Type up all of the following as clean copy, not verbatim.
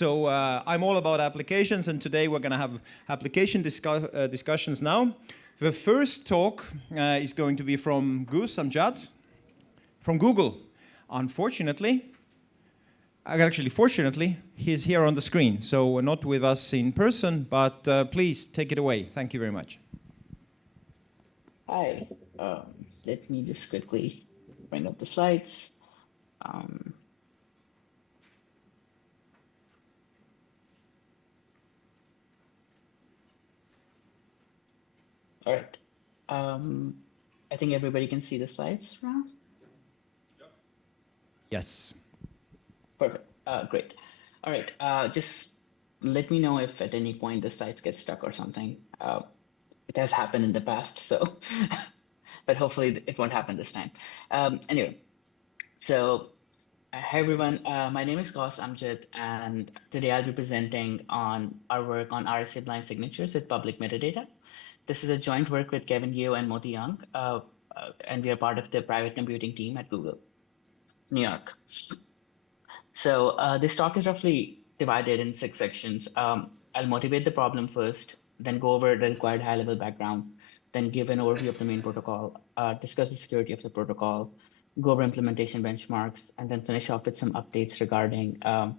So I'm all about applications, and today we're going to have application discussions now. The first talk is going to be from Gus Amjad from Google. Unfortunately, actually fortunately, he's here on the screen, so not with us in person, but please take it away. Thank you very much. Hi, let me just quickly bring up the slides. All right. I think everybody can see the slides now. Yes. Perfect. Great. All right. Just let me know if at any point the slides get stuck or something. It has happened in the past, so but hopefully it won't happen this time. Anyway, so hi everyone. My name is Gus Amjad, and today I'll be presenting on our work on RSA blind signatures with public metadata. This is a joint work with Kevin Yeo and Moti Young, and we are part of the private computing team at Google, New York. So this talk is roughly divided in 6 sections. I'll motivate the problem first, then go over the required high-level background, then give an overview of the main protocol, discuss the security of the protocol, go over implementation benchmarks, and then finish off with some updates regarding the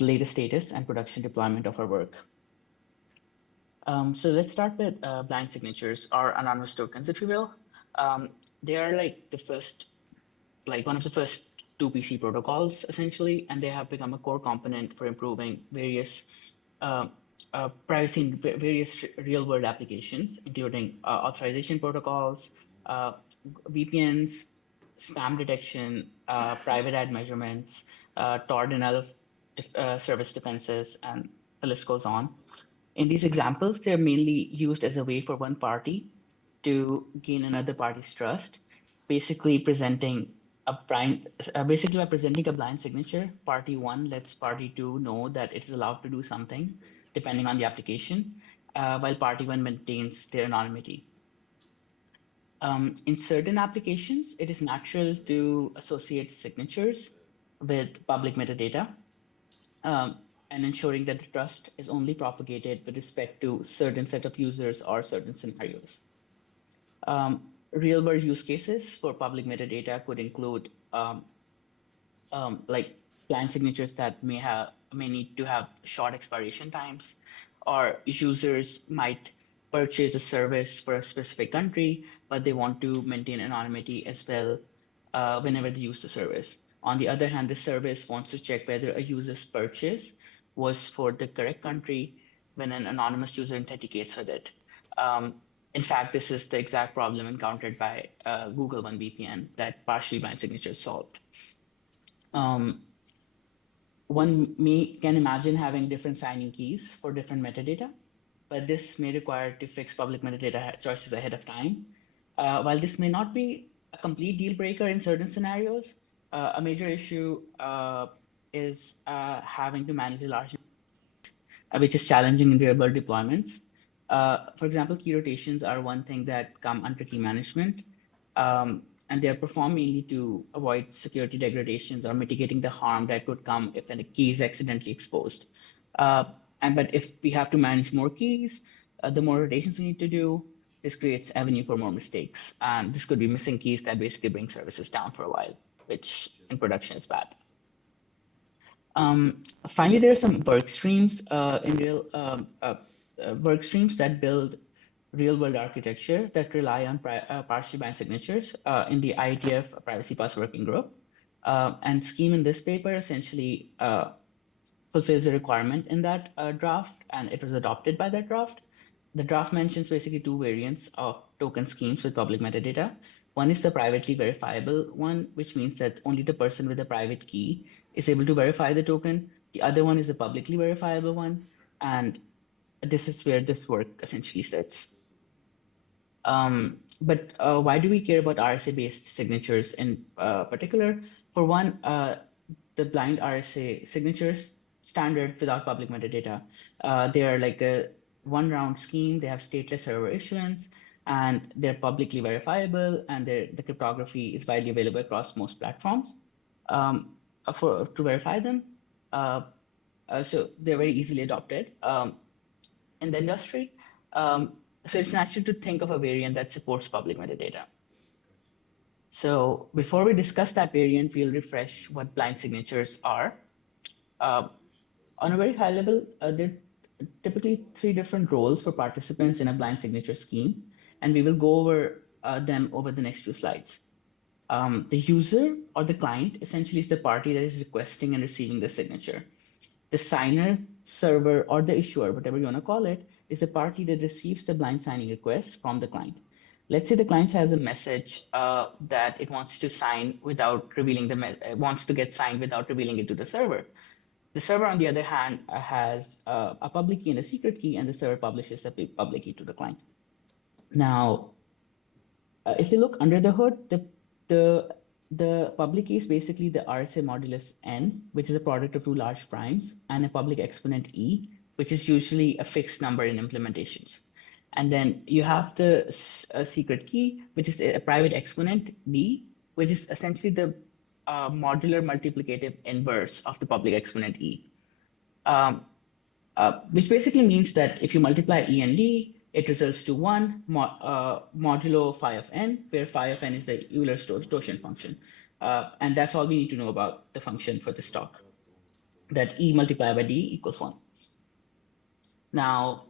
latest status and production deployment of our work. So let's start with blind signatures, or anonymous tokens, if you will. They are like one of the first 2 PC protocols, essentially, and they have become a core component for improving various privacy in various real-world applications, including authorization protocols, VPNs, spam detection, private ad measurements, Tor denial of service defenses, and the list goes on. In these examples, they're mainly used as a way for one party to gain another party's trust, basically presenting by presenting a blind signature. Party 1 lets party 2 know that it is allowed to do something, depending on the application, while party 1 maintains their anonymity. In certain applications, it is natural to associate signatures with public metadata, and ensuring that the trust is only propagated with respect to certain set of users or certain scenarios. Real-world use cases for public metadata could include like blind signatures that may need to have short expiration times, or users might purchase a service for a specific country, but they want to maintain anonymity as well whenever they use the service. On the other hand, the service wants to check whether a user's purchase was for the correct country when an anonymous user authenticates with it. In fact, this is the exact problem encountered by Google One VPN that partially blind signatures solved. One can imagine having different signing keys for different metadata, but this may require to fix public metadata choices ahead of time. While this may not be a complete deal breaker in certain scenarios, a major issue is having to manage a large, which is challenging in real-world deployments. For example, key rotations are one thing that come under key management, and they are performed mainly to avoid security degradations or mitigating the harm that could come if a key is accidentally exposed. But if we have to manage more keys, the more rotations we need to do, this creates avenue for more mistakes. And this could be missing keys that basically bring services down for a while, which in production is bad. Finally, there are some work streams work streams that build real-world architecture that rely on partially blind signatures in the IETF Privacy Pass Working Group. And scheme in this paper essentially fulfills the requirement in that draft, and it was adopted by that draft. The draft mentions basically 2 variants of token schemes with public metadata. One is the privately verifiable one, which means that only the person with a private key is able to verify the token. The other one is the publicly verifiable one, and this is where this work essentially sits. But why do we care about RSA-based signatures in particular? For one, the blind RSA signatures standard without public metadata. They are like a one-round scheme. They have stateless server issuance, and they're publicly verifiable, and the cryptography is widely available across most platforms. To verify them, So they're very easily adopted. In the industry, so it's natural to think of a variant that supports public metadata. So before we discuss that variant, we'll refresh what blind signatures are. On a very high level, there are typically three different roles for participants in a blind signature scheme, and we will go over them over the next few slides. The user or the client essentially is the party that is requesting and receiving the signature. The signer, server, or the issuer, whatever you want to call it, is the party that receives the blind signing request from the client. Let's say the client has a message that it wants to sign without revealing wants to get signed without revealing it to the server. The server, on the other hand, has a public key and a secret key, and the server publishes the public key to the client. Now, if you look under the hood, the public key is basically the RSA modulus n, which is a product of two large primes, and a public exponent e, which is usually a fixed number in implementations. And then you have the secret key, which is a private exponent d, which is essentially the modular multiplicative inverse of the public exponent e. Which basically means that if you multiply e and d, it results to 1 modulo phi of n, where phi of n is the Euler-Stoichern function. And that's all we need to know about the function for this talk, that e multiplied by d equals 1. Now,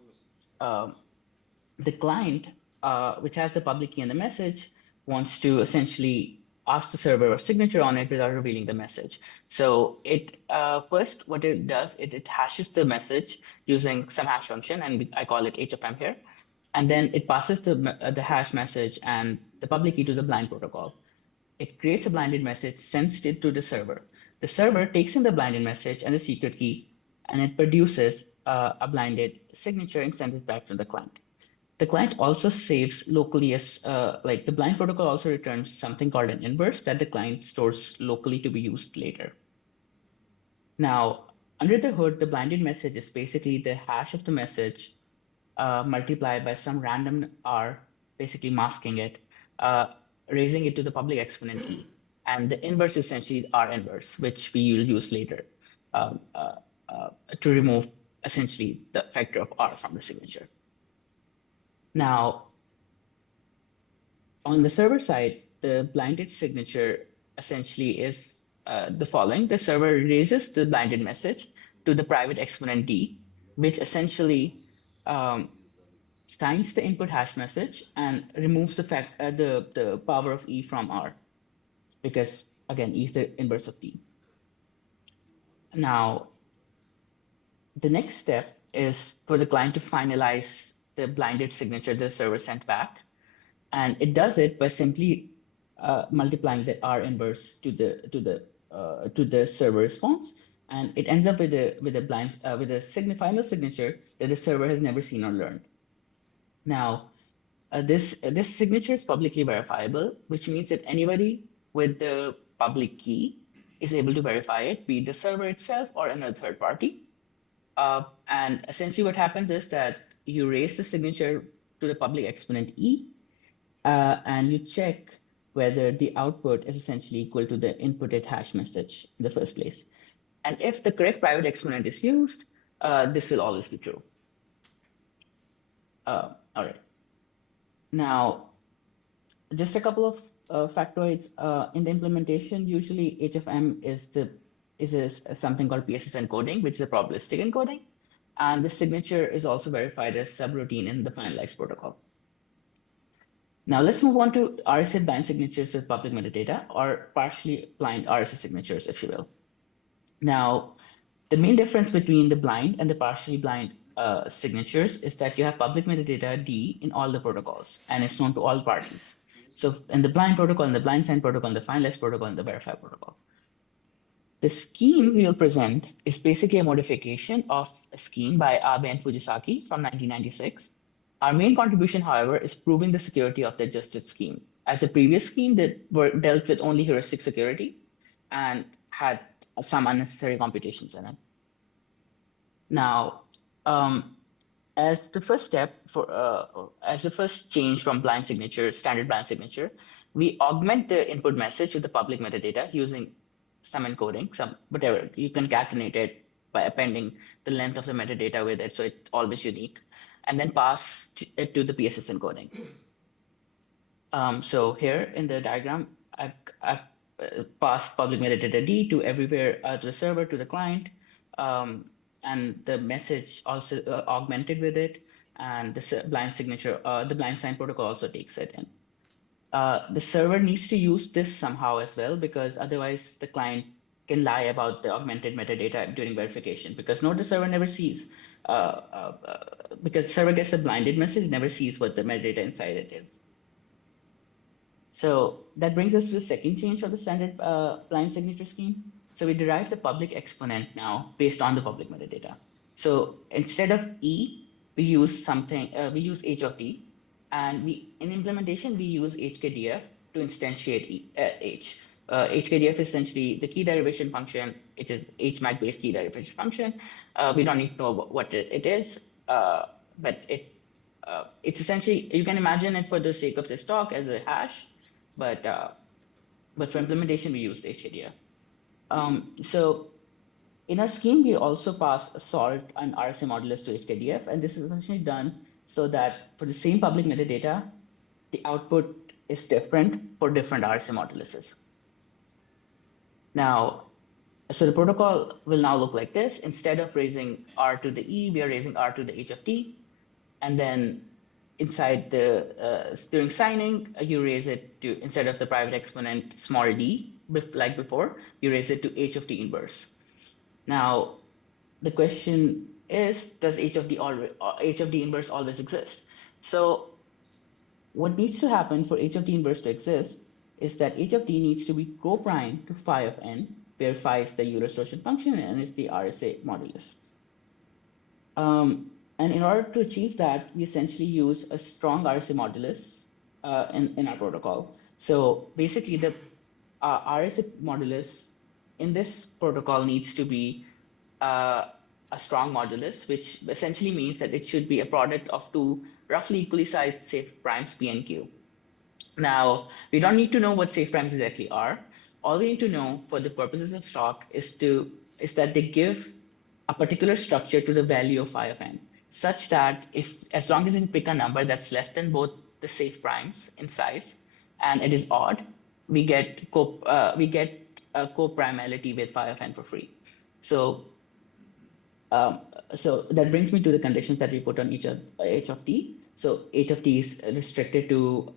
the client, which has the public key and the message, wants to essentially ask the server a signature on it without revealing the message. So it first, what it does, it hashes the message using some hash function, and I call it h of m here. And then it passes the hash message and the public key to the blind protocol. It creates a blinded message, sends it to the server. The server takes in the blinded message and the secret key, and it produces a blinded signature and sends it back to the client. The client also saves locally as, like the blind protocol also returns something called an inverse that the client stores locally to be used later. Now, under the hood, the blinded message is basically the hash of the message multiplied by some random r, basically masking it, raising it to the public exponent e. And the inverse is essentially r inverse, which we will use later to remove essentially the factor of r from the signature. Now, on the server side, the blinded signature essentially is the following. The server raises the blinded message to the private exponent d, which essentially signs the input hash message and removes the power of e from r, because again, e is the inverse of d. Now, the next step is for the client to finalize the blinded signature the server sent back, and it does it by simply multiplying the r inverse to the server response, and it ends up with a final signature that the server has never seen or learned. Now, this signature is publicly verifiable, which means that anybody with the public key is able to verify it, be it the server itself or another third party. And essentially what happens is that you raise the signature to the public exponent e, and you check whether the output is essentially equal to the inputted hash message in the first place. And if the correct private exponent is used, this will always be true. All right. Now, just a couple of factoids. In the implementation, usually h of m is something called PSS encoding, which is a probabilistic encoding. And the signature is also verified as subroutine in the finalized protocol. Now let's move on to RSA blind signatures with public metadata, or partially blind RSA signatures, if you will. Now, the main difference between the blind and the partially blind signatures is that you have public metadata D in all the protocols, and it's known to all parties. So in the blind protocol, in the blind sign protocol, in the finalized protocol, and the verified protocol. The scheme we will present is basically a modification of a scheme by Abe and Fujisaki from 1996. Our main contribution, however, is proving the security of the adjusted scheme, as the previous scheme that dealt with only heuristic security and had some unnecessary computations in it. Now, as the first step as the first change from blind signature, standard blind signature, we augment the input message with the public metadata using some encoding, some whatever. You concatenate it by appending the length of the metadata with it, so it's always unique, and then pass it to the PSS encoding. So here in the diagram, I've passed public metadata D to everywhere, to the server, to the client, and the message also augmented with it, and the blind signature, the blind sign protocol also takes it in. The server needs to use this somehow as well, because otherwise the client can lie about the augmented metadata during verification, because note the server never sees, because the server gets a blinded message, it never sees what the metadata inside it is. So that brings us to the second change of the standard blind signature scheme. So we derive the public exponent now based on the public metadata. So instead of E, we use something, we use H of D, and in implementation, we use HKDF to instantiate H. HKDF is essentially the key derivation function. It is HMAC based key derivation function. We don't need to know what it is, but it's essentially, you can imagine it for the sake of this talk as a hash, but for implementation, we used HKDF. So in our scheme, we also pass a sort and RSA modulus to HKDF, and this is essentially done so that for the same public metadata, the output is different for different RSA moduluses. Now, so the protocol will now look like this. Instead of raising R to the E, we are raising R to the H of T, and then inside the during signing, you raise it to, instead of the private exponent small d, like before, you raise it to H of T inverse. Now, the question is, does H of D inverse always exist? So what needs to happen for H of D inverse to exist is that H of D needs to be co-prime to phi of n, where phi is the Euler distortion function and n is the RSA modulus. And in order to achieve that, we essentially use a strong RSA modulus in our protocol. So basically, the RSA modulus in this protocol needs to be a strong modulus, which essentially means that it should be a product of two roughly equally sized safe primes P and Q. Now, we don't need to know what safe primes exactly are. All we need to know for the purposes of stock is that they give a particular structure to the value of phi of n, such that as long as you pick a number that's less than both the safe primes in size and it is odd, we get a coprimality with phi of n for free. So so that brings me to the conditions that we put on each of H of T. So H of T is restricted to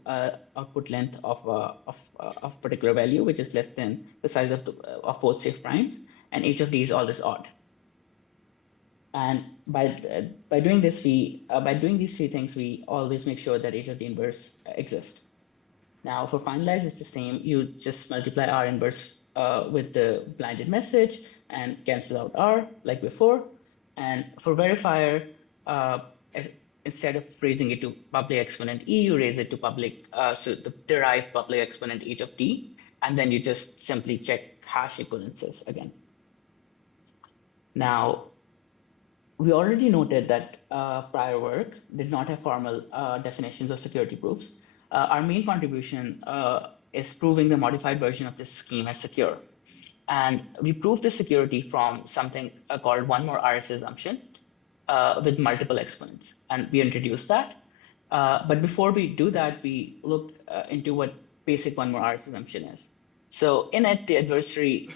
output length of particular value, which is less than the size of both safe primes, and H of D is always odd. And by doing this, by doing these three things, we always make sure that H of D inverse exists. Now, for finalize, it's the same. You just multiply R inverse with the blinded message and cancel out R like before. And for verifier, instead of raising it to public exponent E, you raise it to public, so the derived public exponent H of T, and then you just simply check hash equivalences again. Now, we already noted that prior work did not have formal definitions of security proofs. Our main contribution is proving the modified version of this scheme as secure. And we proved the security from something called one more RSA assumption with multiple exponents. And we introduced that. But before we do that, we look into what basic one more RSA assumption is. So in it, the adversary,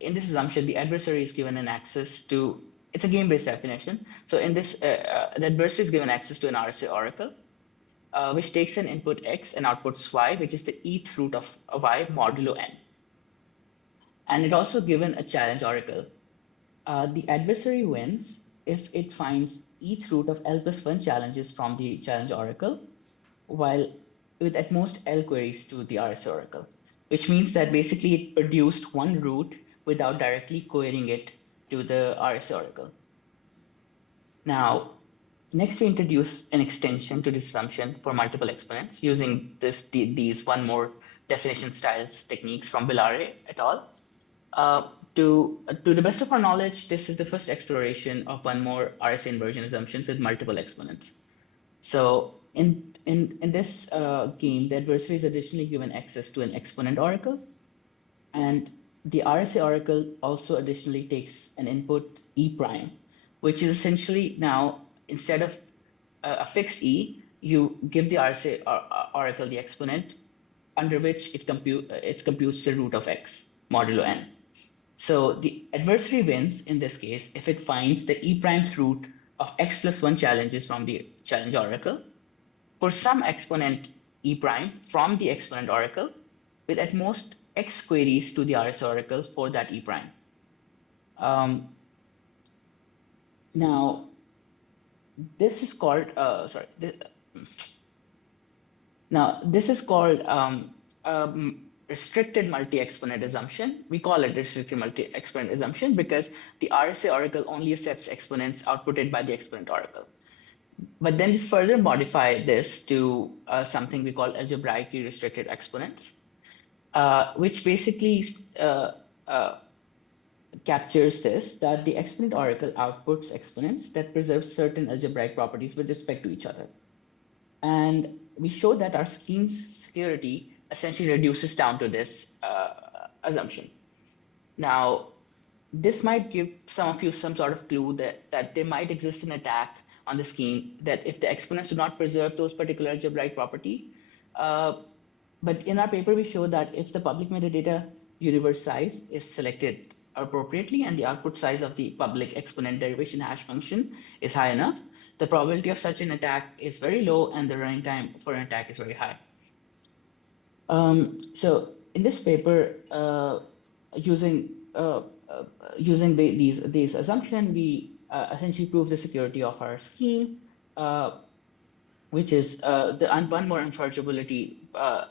in this assumption, the adversary is given an access to, it's a game-based definition. So in this, the adversary is given access to an RSA oracle, which takes an input x and outputs y, which is the eth root of y modulo n. And it also given a challenge oracle. The adversary wins if it finds eth root of L plus 1 challenges from the challenge oracle, while with at most L queries to the RSA oracle, which means that basically it produced one root without directly querying it to the RSA oracle. Now, next we introduce an extension to this assumption for multiple exponents using these one more definition styles techniques from Villare et al. To the best of our knowledge, this is the first exploration of one more RSA inversion assumptions with multiple exponents. So in this game, the adversary is additionally given access to an exponent oracle, and the RSA oracle also additionally takes an input E prime, which is essentially now, instead of a fixed E, you give the RSA oracle the exponent under which it computes the root of x modulo n. So the adversary wins in this case if it finds the E prime root of x plus 1 challenges from the challenge oracle for some exponent E prime from the exponent oracle with at most x queries to the RS oracle for that E prime. Now, this is called, this is called restricted multi-exponent assumption. We call it restricted multi-exponent assumption because the RSA oracle only accepts exponents outputted by the exponent oracle. But then we further modify this to something we call algebraically restricted exponents, which basically captures this, that the exponent oracle outputs exponents that preserve certain algebraic properties with respect to each other. And we show that our scheme's security essentially reduces down to this assumption. Now, this might give some of you some sort of clue that there might exist an attack on the scheme that if the exponents do not preserve those particular algebraic property. But in our paper, we show that if the public metadata universe size is selected appropriately and the output size of the public exponent derivation hash function is high enough, the probability of such an attack is very low and the running time for an attack is very high. So in this paper, using these assumptions, we essentially prove the security of our scheme, which is the one more enforceability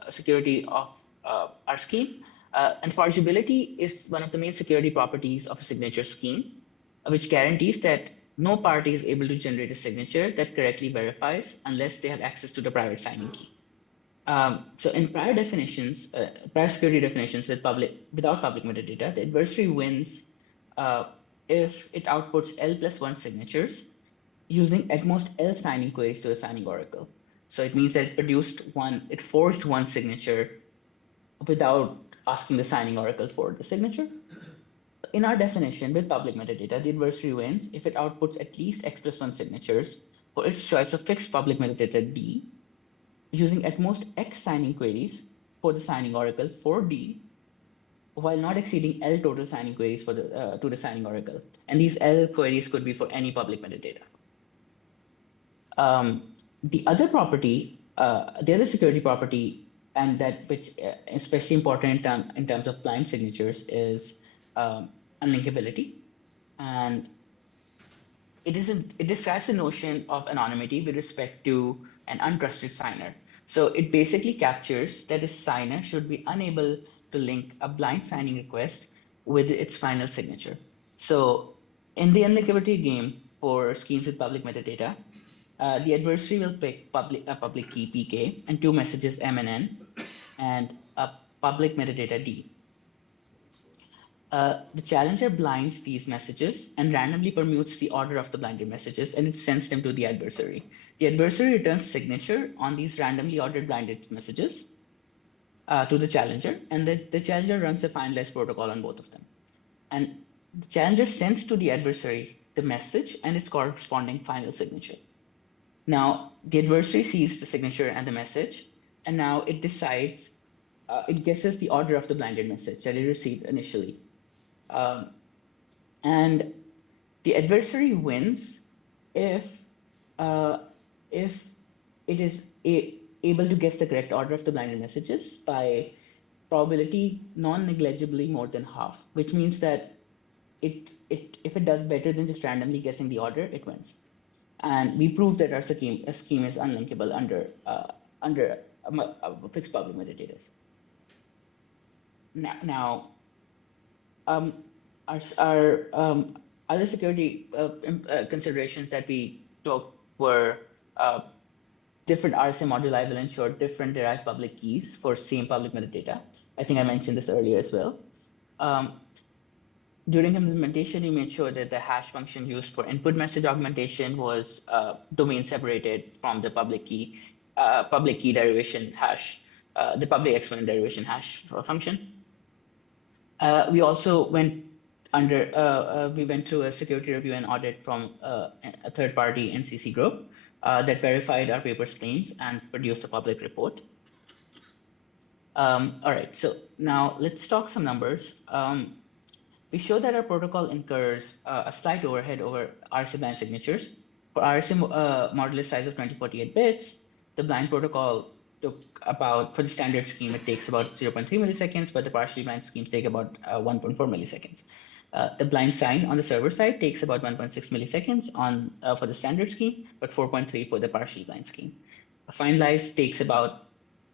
security of our scheme. Enforceability is one of the main security properties of a signature scheme, which guarantees that no party is able to generate a signature that correctly verifies unless they have access to the private signing key. So in prior definitions, prior security definitions without public metadata, the adversary wins if it outputs L plus 1 signatures using at most L signing queries to the signing oracle. So it means that it forged one signature without asking the signing oracle for the signature. In our definition with public metadata, the adversary wins if it outputs at least x plus 1 signatures for its choice of fixed public metadata D, using at most x signing queries for the signing oracle for D, while not exceeding L total signing queries for to the signing oracle. And these L queries could be for any public metadata. The other property, the other security property, and that which is especially important in terms of blind signatures, is unlinkability. And it describes the notion of anonymity with respect to an untrusted signer. So it basically captures that a signer should be unable to link a blind signing request with its final signature. So in the unlinkability game for schemes with public metadata, the adversary will pick a public key PK and two messages M and N and a public metadata D. The challenger blinds these messages and randomly permutes the order of the blinded messages, and it sends them to the adversary. The adversary returns signature on these randomly ordered blinded messages to the challenger, and the challenger runs a finalized protocol on both of them. And the challenger sends to the adversary the message and its corresponding final signature. Now, the adversary sees the signature and the message, and now it decides, it guesses the order of the blinded message that it received initially. And the adversary wins if it is able to guess the correct order of the blinded messages by probability non-negligibly more than half, which means that if it does better than just randomly guessing the order, it wins. And we proved that our scheme is unlinkable under fixed public metadata. Now, our other security considerations that we took were different RSA moduli will ensure different derived public keys for same public metadata. I think I mentioned this earlier as well. During implementation, you made sure that the hash function used for input message augmentation was domain separated from the public key derivation hash, the public exponent derivation hash function. We also went we went through a security review and audit from a third-party NCC group that verified our paper's claims and produced a public report. All right, so now let's talk some numbers. We show that our protocol incurs a slight overhead over RSA blind signatures. For RSA modulus size of 2048 bits, the blind protocol took about, for the standard scheme, it takes about 0.3 milliseconds, but the partially blind schemes take about 1.4 milliseconds. The blind sign on the server side takes about 1.6 milliseconds for the standard scheme, but 4.3 for the partially blind scheme. Finalize takes about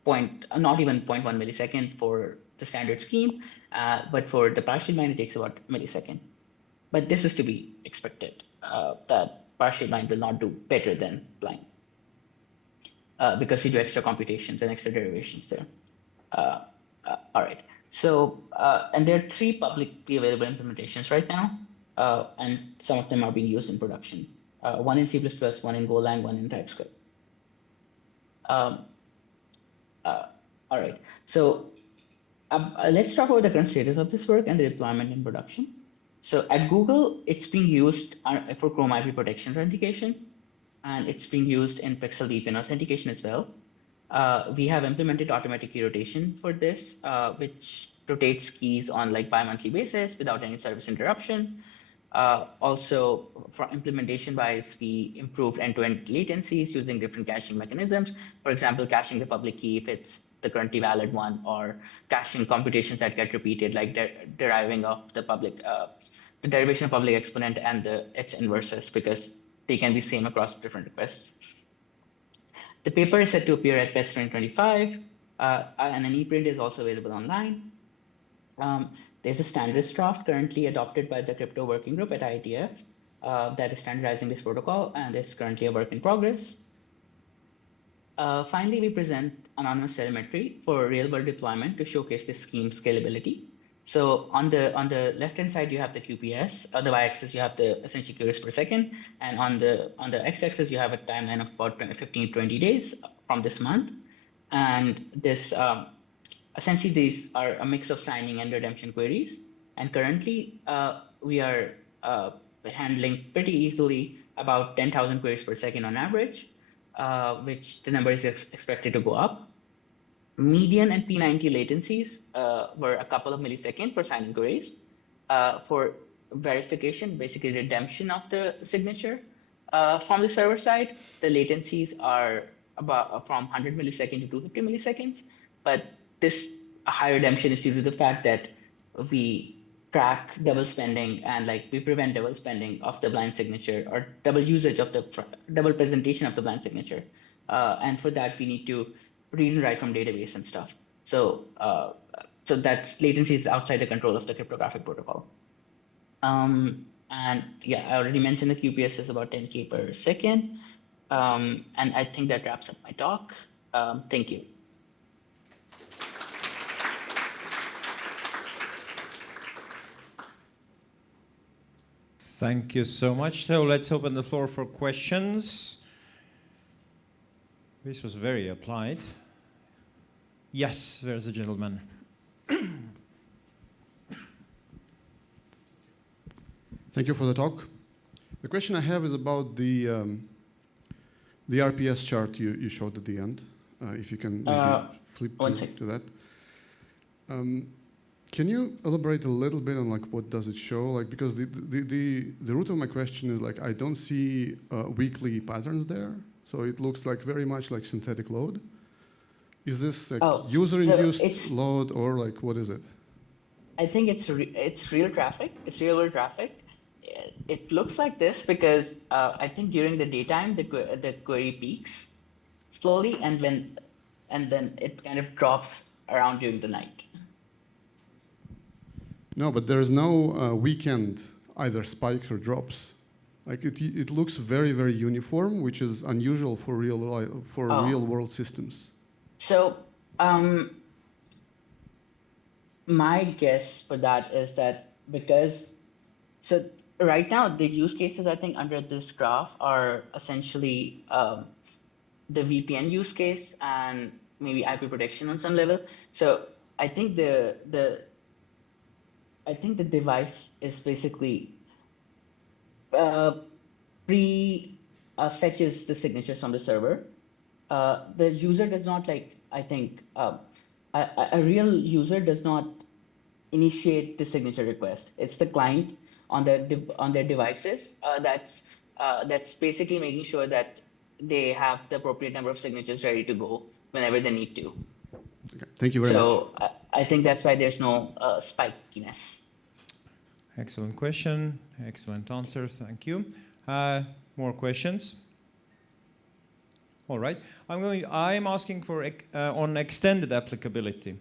not even 0.1 millisecond for the standard scheme, but for the partial blind, it takes about a millisecond. But this is to be expected, that partial blind will not do better than blind because you do extra computations and extra derivations there. All right. So, and there are 3 publicly available implementations right now, and some of them are being used in production. One in C++, one in Golang, one in TypeScript. All right. So let's talk about the current status of this work and the deployment in production. So at Google, it's being used for Chrome IP protection authentication, and it's being used in Pixel VPN authentication as well. We have implemented automatic key rotation for this, which rotates keys on like bi-monthly basis without any service interruption. Also, for implementation wise, we improved end-to-end latencies using different caching mechanisms. For example, caching the public key if it's the currently valid one, or caching computations that get repeated, like deriving of the public, the derivation of public exponent and the H inverses, because they can be same across different requests. The paper is set to appear at PETS 2025, and an ePrint is also available online. There's a standards draft currently adopted by the crypto working group at IETF that is standardizing this protocol, and is currently a work in progress. Finally, we present anonymous telemetry for real-world deployment to showcase this scheme's scalability. So on the left-hand side, you have the QPS. On the y-axis, you have the essentially queries per second, and on the x-axis, you have a timeline of about 15 to 20 days from this month. And this essentially these are a mix of signing and redemption queries. And currently, we are handling pretty easily about 10,000 queries per second on average, which the number is expected to go up. Median and P90 latencies were a couple of milliseconds for signing queries. For verification, basically redemption of the signature from the server side, the latencies are about from 100 milliseconds to 250 milliseconds. But this high redemption is due to the fact that we track double spending and we prevent double spending of the blind signature, or double usage of the double presentation of the blind signature. And for that, we need to read and write from database and stuff. So that's latency is outside the control of the cryptographic protocol. And yeah, I already mentioned the QPS is about 10K per second. And I think that wraps up my talk. Thank you. Thank you so much. So let's open the floor for questions. This was very applied. Yes, there's a gentleman. Thank you for the talk. The question I have is about the RPS chart you showed at the end. If you can maybe flip to that. Can you elaborate a little bit on what does it show? Because the root of my question is I don't see weekly patterns there. So it looks very much like synthetic load. Is this user-induced load, or what is it? I think it's real traffic. It's real world traffic. It looks like this because I think during the daytime the query peaks slowly, and then it kind of drops around during the night. No, but there's no weekend either spikes or drops. It looks very, very uniform, which is unusual for real world systems. So my guess for that is that so right now the use cases I think under this graph are essentially the VPN use case and maybe IP protection on some level. So I think the I think the device is basically fetches the signatures from the server. The user does not I think a real user does not initiate the signature request. It's the client on their devices that's basically making sure that they have the appropriate number of signatures ready to go whenever they need to. Okay. Thank you very much. So I think that's why there's no spikiness. Excellent question. Excellent answer. Thank you. More questions? All right. I'm asking for on extended applicability.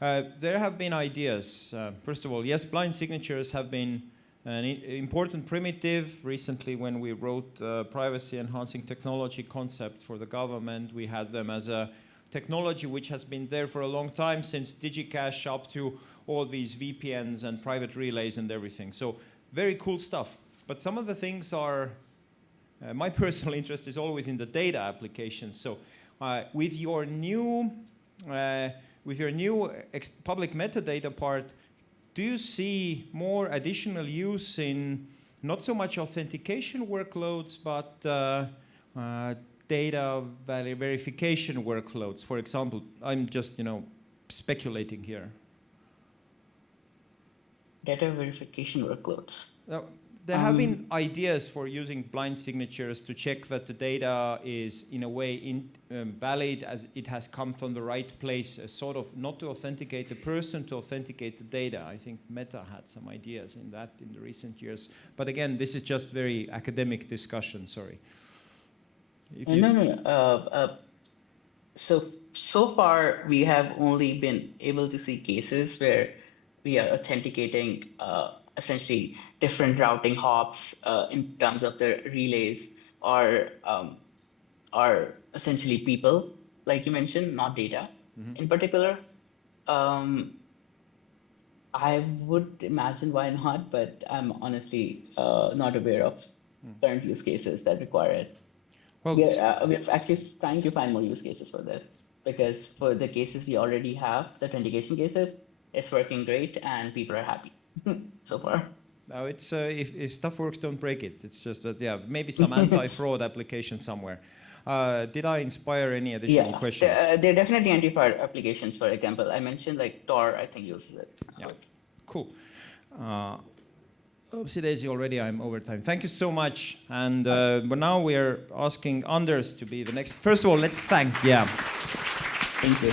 There have been ideas. First of all, yes, blind signatures have been an important primitive. Recently, when we wrote privacy-enhancing technology concept for the government, we had them as a technology which has been there for a long time, since DigiCash up to all these VPNs and private relays and everything. So very cool stuff. But some of the things are, my personal interest is always in the data applications. So with your new public metadata part, do you see more additional use in not so much authentication workloads, but data verification workloads? For example, I'm just speculating here. Data verification workloads. There have been ideas for using blind signatures to check that the data is in a way valid, as it has come from the right place, sort of not to authenticate the person, to authenticate the data. I think Meta had some ideas in that in the recent years. But again, this is just very academic discussion, sorry. No. So far, we have only been able to see cases where we are authenticating essentially different routing hops in terms of the relays are essentially people, like you mentioned, not data. In particular. I would imagine why not, but I'm honestly not aware of current use cases that require it. Well, we're actually trying to find more use cases for this, because for the cases we already have, the authentication cases, it's working great and people are happy so far. No, it's if stuff works, don't break it. It's just that, yeah, maybe some anti-fraud application somewhere. Did I inspire any additional questions? There are definitely anti-fraud applications. For example, I mentioned like Tor, I think uses it. Yeah, cool. Oopsie daisy, already I'm over time. Thank you so much. And but now we're asking Anders to be the next. First of all, let's thank. Thank you.